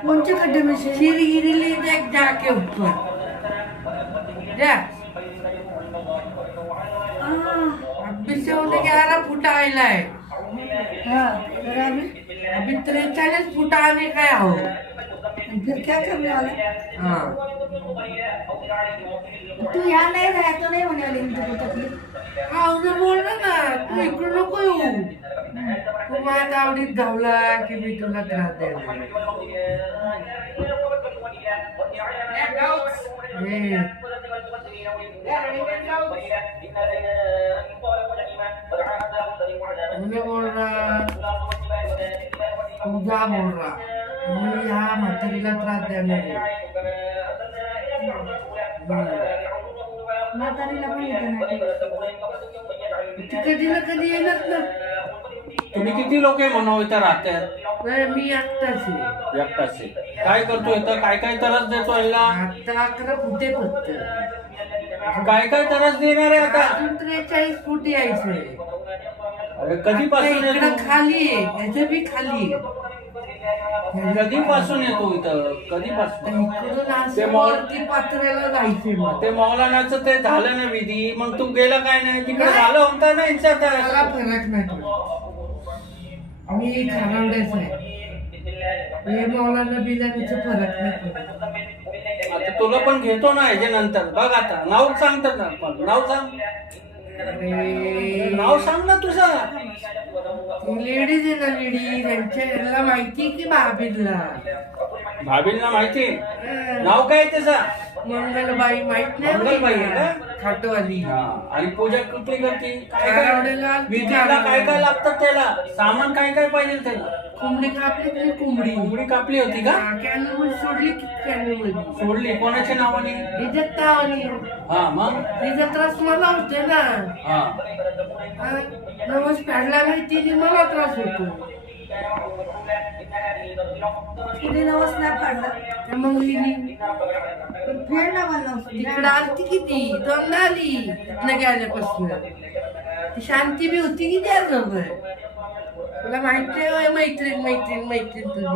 कौन से खड्डे में से? सीढ़ी गिरी ले देख जाके ऊपर जा। अभी से उन्हें 11 फुट आयला है। हाँ, जरा अभी अभी 43 फुट आने का हो। फिर क्या करने वाला? हाँ तू यहाँ नहीं रहा तो नहीं होने वाली तुमको तकलीफ। हाँ उन्हें बोलना ना तू इकडे नको येऊ तू माझ्या आवडीत धावला की मी तुला त्रास देणार उन्हें बोल रहा तुझा बोल रहा मी ह्या म्हातारीला त्रास देणार आहे म्हातारीला पण येतं ना ती कधी ना कधी येणार ना तुम्ही किती लोक आहे म्हणून इथं राहतात? मी एकटाच आहे एकटाच आहे. काय करतो इथं? काय काय त्रास देतो याला? आता 11 फुटे फक्त काय काय त्रास देणार आहे आता? अजून 43 फूट यायचंय अरे कधीपासून इकडं येतो? खाली आहे त्याच्या बी खाली आहे कधीपासून येतो इथं? कधीपासून? इकडून असं ते मॉल- वरती पात्र्याला जायचंय मग ते मौलानाचं ते झालं ना विधी, मग तू गेला काय नाही? तिकडे झालं होतं ना मला इच्छा. फरक नाही पडत. मी खानावड्याच आहे हे मौलाना बिलानीचं फरक नाही पडत आता तुला पण घेतो ना ह्याच्यानंतर. बघ आता नाव सांगतात ना, पण नाव सांग. अरे नाव सांग ना तुझं. लेडीज आहे ना लेडीज त्यांच्या ह्याला माहिती की भाभीला भाभींना माहिती? नाव काय त्याचं? मंगलबाई माहित नाही मंगलबाई आहे का? का? खाटवाली हा. आणि पूजा कुठली करते? काय खारावड्याला काय विधीला काय काय लागतं त्याला? सामान काय काय पाहिजे त्याला? कोंबडी कापली तरी कोंबडी कोंबडी कापली होती का? कॅनल सोडली की कॅनल मध्ये सोडली कोणाच्या नावाने? इज्जत तावली हा मग? तिचा त्रास मला होते ना हा. नवस पॅडला नाही तिने मला त्रास होतो तिने नवस नाही पाडला त्या मंगलीनी पण फेड ना मला तिकडं आलती किती दोनदा आली तिथनं गेल्यापासून ती शांती बी होती की त्याबरोबर तुला माहिती आहे मैत्रीण मैत्रीण मैत्रीण तुझी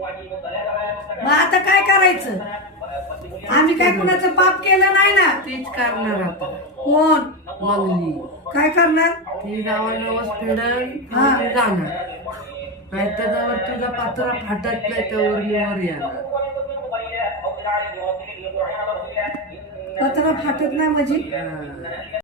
मग आता काय करायचं? आम्ही काय कुणाचं पाप केलं नाही ना. तीच करणार आता कोण मंगली काय करणार? ती गावा नवस फेडल हा. जाणार नाही त्याच्यावर तुझा पात्रा फाटत नाही त्यावर वर येणार पत्र फाटत नाही म्हणजे हा.